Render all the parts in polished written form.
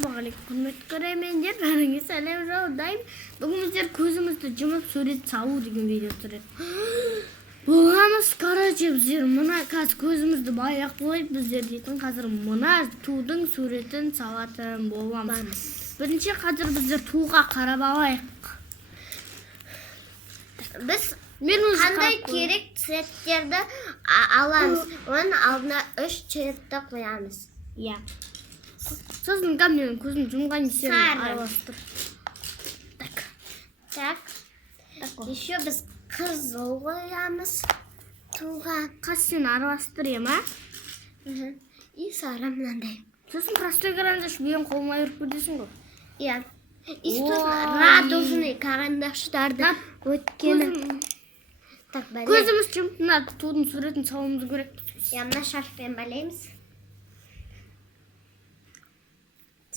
Ассалаумағалейкум, құрметті көрермендер, бәріңізге сәлем жолдаймын. Бүгін біздер көзімізді жұмып сурет салу деген видео түсіреміз. Боламыз, короче, біздер мына қазір көзімізді баяқ қойып, біздер дейтін қазір мына тудың суретін салатын боламыз. Бірінші қазір біздер туға қарап алайық. Біз қандай керек цветтерді аламыз. Оның алдына 3 цветті қоямыз. Иә. Сосын менің көзім жұмған есерін араластыр. Так. Еще біз қызыл қоямыз. Туға. Қасын араластыр, ема? И сары мынандай. Сосын простой карандаш бүйен қолыма өріп көрдесің ғой? Иә. И сосын радужный карандаштарды өткені. Көзіміз жұмып, мына тудың суретін салуымыз керек. Иә, мына шарфпен байлаймыз.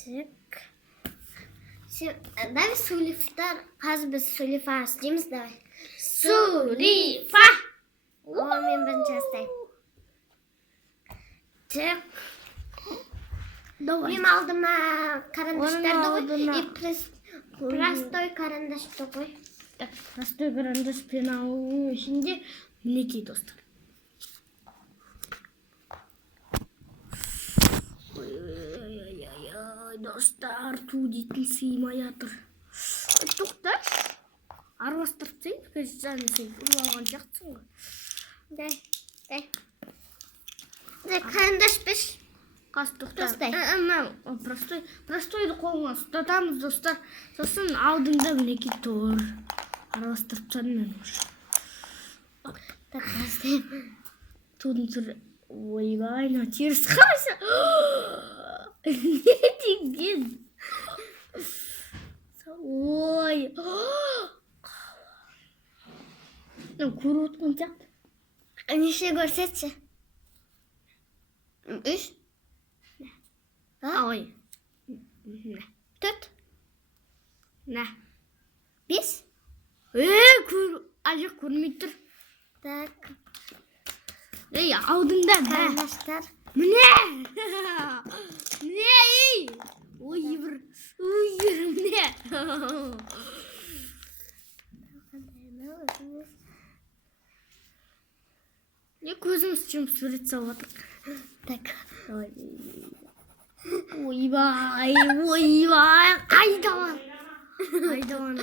Так. Давай сулифтар. Қазір біз сулифа істейміз, давай. Сулифа! Мен бірінші астайым. Так. Мен алдыма карандаштарды қой. И простой карандашты қой. Так, простой карандашпен алу ішінде мінекей достар. Достар, ту дейтін сыймай жатыр. Тоқташ, араластырып тейін, көзі сен ұрлаған жақтың ғой. Дай. Карандаш пеш. Қас тоқтай. Простойды қолыңа ұстатамыз, достар. Сосын алдыңда мінекей тұр. Араластырып тәнмен ұр. Так, бастайым. Тудың түрі. Ойбай, на теріс қараса. Не деген? Ой. Көріп отқан сияқты. Неше көрсетші? 3? Ой. 4? 5? Ажық көрмей тұр. Так. Алдыңда карандаштар. Міне! Ой, міне! Не көзіміз жұмып сурет салып жатыр. Так. Ойбай, қайдауан. Айдауан.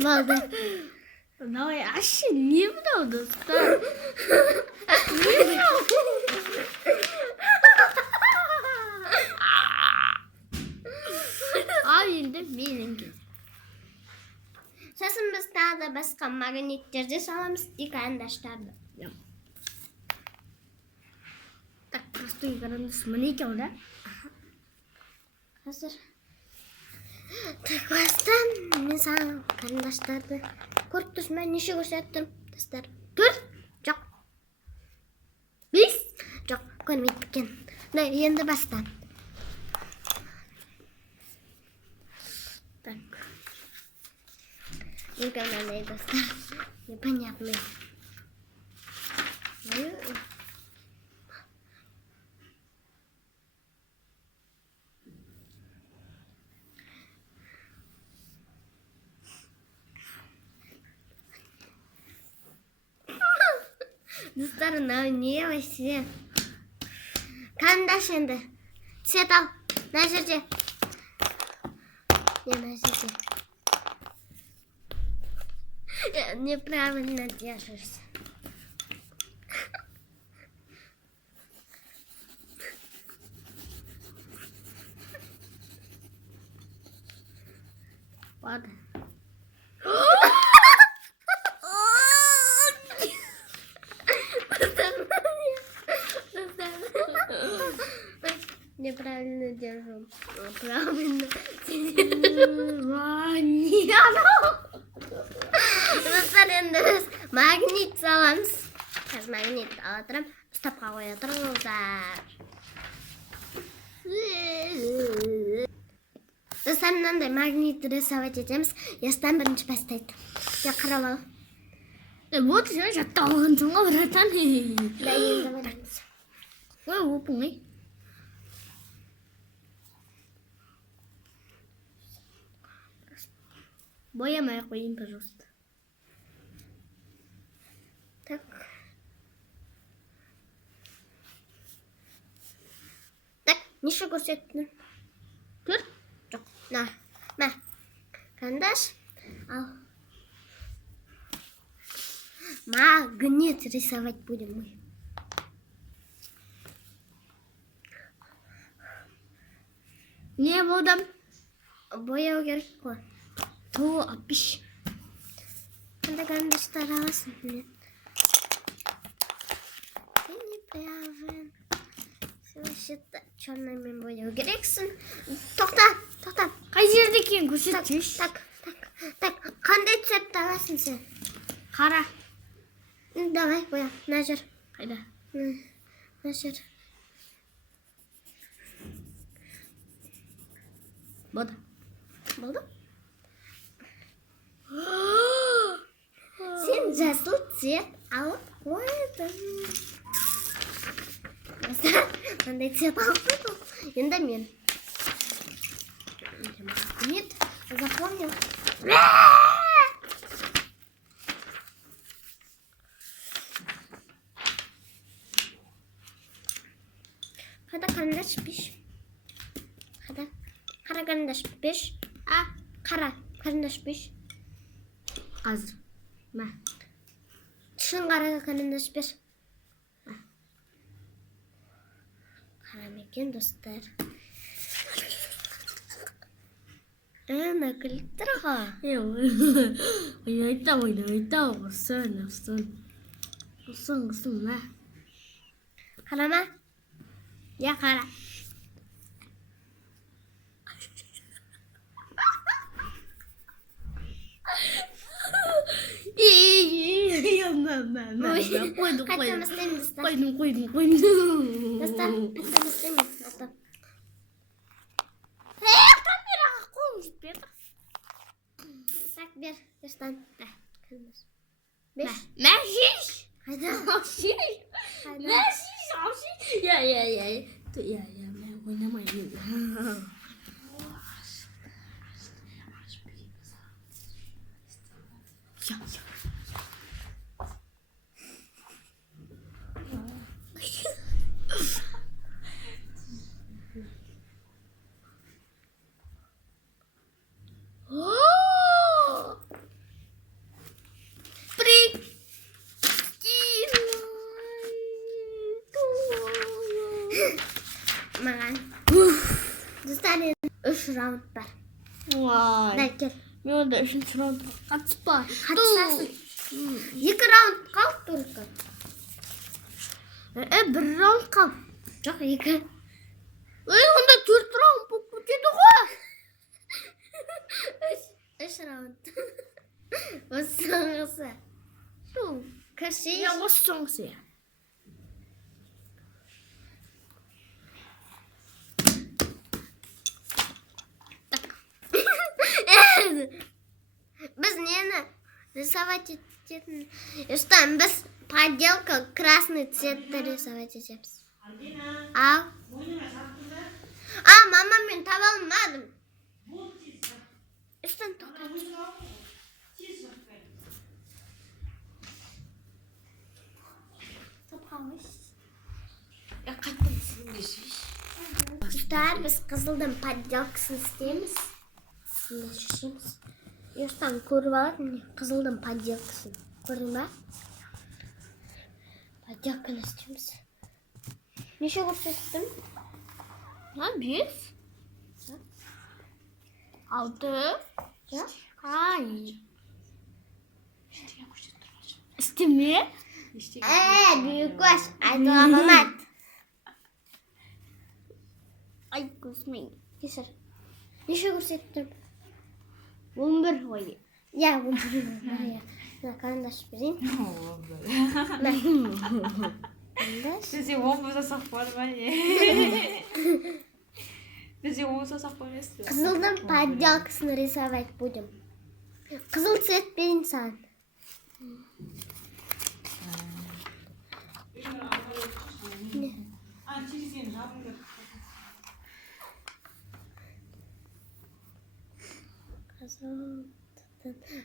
Болды. Давай, ашы, не мынау, достар? Не мынау? Ал енді менің кез. Сосын біз тағы да басқа магниттерді саламыз, и карандаштарды. Так, простой карандаш мінекей ол, да? Қазір. Так, бастан мен саған карандаштарды көріп тұрсың ба? Неше көрсеттім, достар? 4? Жоқ. 5? Жоқ, көрмейді екен. Енді бастан. Так. Непонятные, достар. Непонятные. Достар, мынау не вообще? Карандаш енді. Цвет ал. Мына жерде. Не, мына жерде. Неправильно держишься. Ладно. Неправильно держу. Правильно. Достар, енді біз магнит саламыз. Қазір магнит ала тұрам. Ұстапқа қоя тұрыңыздар. Достар, мынандай магнитті рисовать етеміз. Ястан бірінші бастайды. Я қарап ал. Вот sen жаттағансың ғой, братан. Да, енді боямыз. Ой, оп-оңай. Боямай ақ қойын, пожалуйста. Так. Так, неше көрсеттің? Көр. Жоқ, на, мә. Карандаш, ал. Магнит рисовать будем мы. Не будем? Бояу керек қой. То, апиш. Қандай карандаштар аласың? Нет. Ты не правен. Вообще-то черныймен бояу керексің. Тоқта. Қай жерде екен көрсетші. Так. Қандай цветті аласың сен? Қара. Давай, боя. Мына жер. Қайда? Мына жер. Болды. Болды? Сен жасыл цвет алып қойдың. Қандай цвет алып қойдың? Енді мен. Нет, запомнил. Қайда карандаш пеш? Қайда? Қара карандаш пеш? Қара карандаш пеш? Қазір. Мә. Шын қара карандаш пеш? Қара мекен, достар. Ана күліп тұр ғой. Ойнайтам. Құсын, мә. Қара ма? Я қара. Қайтамыз істеймін, достар. Қойдым. Достар, қайтамыз істеймін. Камераға қолым жетпеді. Так, бер, достан. Беш. Мәшиш. Қайда? Мәшиш. Я. Мен ойнамаймын. Маған. Достар, 3 раунд бар. Вай. Кел. Мен онда 3-ші раундқа қатыспа. Қатысасың. 2 раунд қалып только. 1 раунд қалып. Жоқ, 2. Онда 4 раунд болып кетеді ғой. 3 раунд. Осы соңғысы. Кірші. Я осы соңғысы. Біз нені рисовать ететін? Үстен біз поделка красный цветті рисовать етеміз. Ал? Мама, мен таба алмадым. Үстен тоқтады. Достар, біз қызылдың поделкасын істейміз. Шешеміз. Естан көріп алады, қызылдың поделкасын. Көрдің ба? Поделканы істейміз. Неше көрсеттім? 5. 6. Ай. İsteme. Büyük baş. Ay doğamamat. Ay kusmayın. Keser. Nеше көрсеттім? 11 ой. Ya, bu buraya. Mына карандаш берейін. Карандаш. Бізде 10 болса сақ бар ма не? Бізде 10 болса сақ бар емес пе? Қызылдың поделкасын рисовать будем. Қызыл цвет берейін саған. Kızıl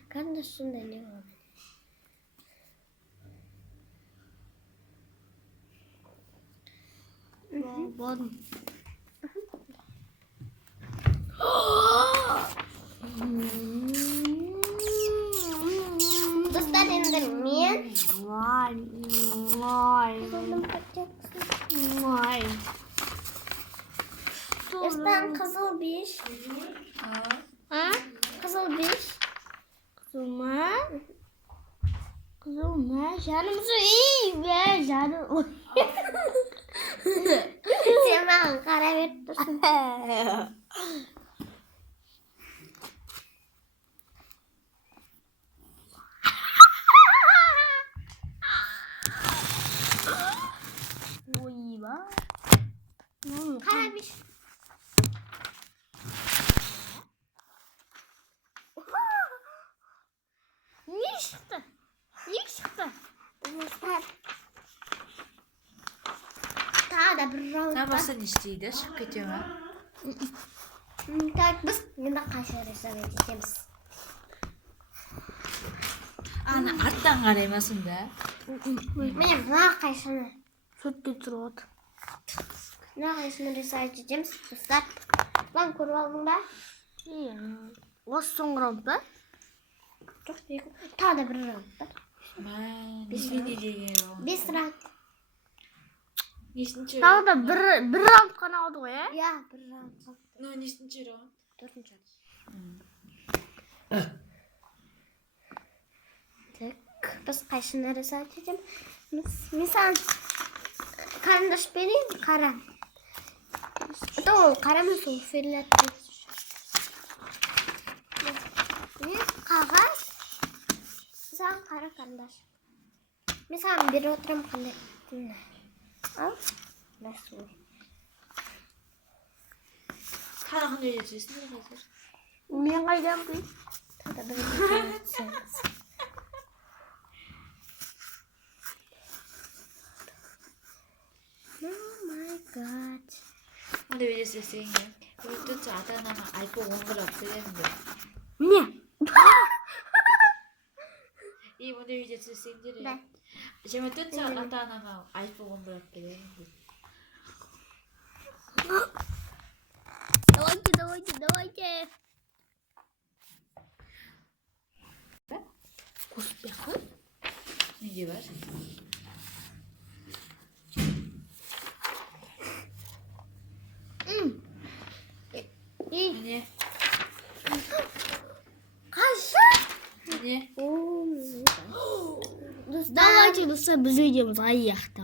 kardeşim de ne var? Bon. Dostlar indirmeyen. Vay. Vay. Kızıldım Pacjackson. Vay. Dostlar kızıl bir. Ha? Kızıl bir. Kızılma. Kızılma. Canımızı iyi be. Canım. Sen bana kara verdirsin. Oy bak. Kara bir. Ne çıktı? Ne çıktı? Dostlar. Daha da bir round var. Namazın işteydi. Şık kötü mü? Tak biz yine kaşarısa vereceğiz. Ana arttan qaraymasın da. Benim ne kaşını? Süt getiriyor. Ne kaşını risa edeceğiz. Dostlar. Ben kurbanım da. İyi. Olsun grantı. Çok büyük. Daha da bir round var. Man, ne diyeceğim? Bir round. Nişinci Daha da bir round kana oldu ya. Ya bir round. No, nişinci ro. Dördüncü. Tak. Biz kaşını risa edeceğim. Misal. Kardeş benim karam. Doğru karamı sulfürlettim. Kağıt. Misal kara kardeş. Misal bir oturum kalettin. Al. Nasıl? Karanın öğreteceksin. Ne öğretir? Ben kaydan bir. Tadı bir şey. Oh my god. Onu öğreteceksin sen ya. Böyle tut zaten ama iPhone 11 upgrade'lendi. Ne? İyi bunu öğreteceksin direkt. Ne? Şimdi tut zaten ama iPhone 11 upgrade'lendi. Давайте. К успеху. Ne diyor? Ne? Kaşı. Ne? Oo. Давайте, biz videomuzu ayakta